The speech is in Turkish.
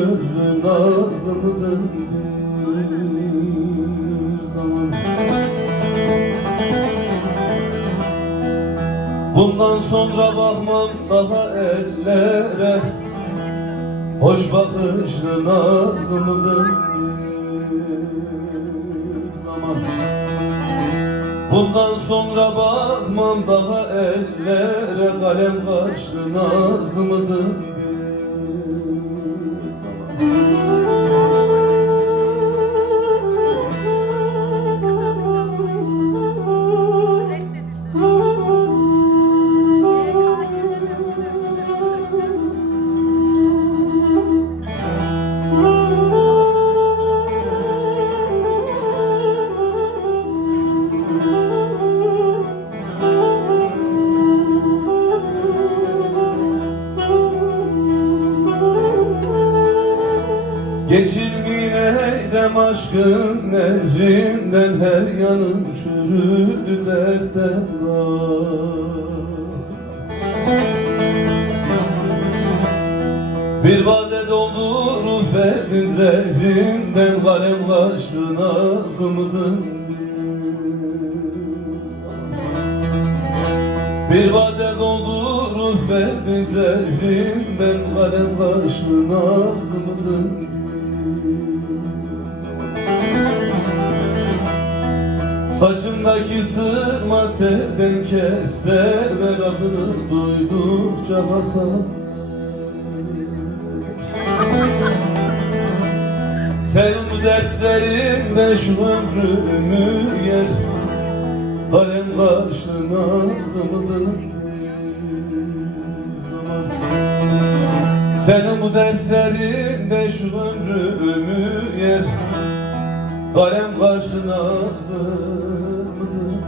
gözlü nazlı mıdır bir zaman? Bundan sonra bakmam daha ellere, hoş bakışlı nazlı mıdır bir zaman? Bundan sonra bakmam daha ellere, kalem kaşlı nazlı mıdır bir zaman? Geçilmine eylem aşkın nehrinden, her yanım çürüdü dertten bir vade doldurup verdin zehrinden, kalem kaşlı nazlı mıdır bir vade doldurup verdin zehrinden, kalem kaşlı nazlı mıdır? Saçındaki sırma telden kes de ver, adını duydukça Hasan. Sen bu derslerinden şu ömrümü yer, kalem kaşlı nazlı mıdır zaman? Sen bu derslerinden şu ömrümü yer, kalem kaşlı nazlı mıdır?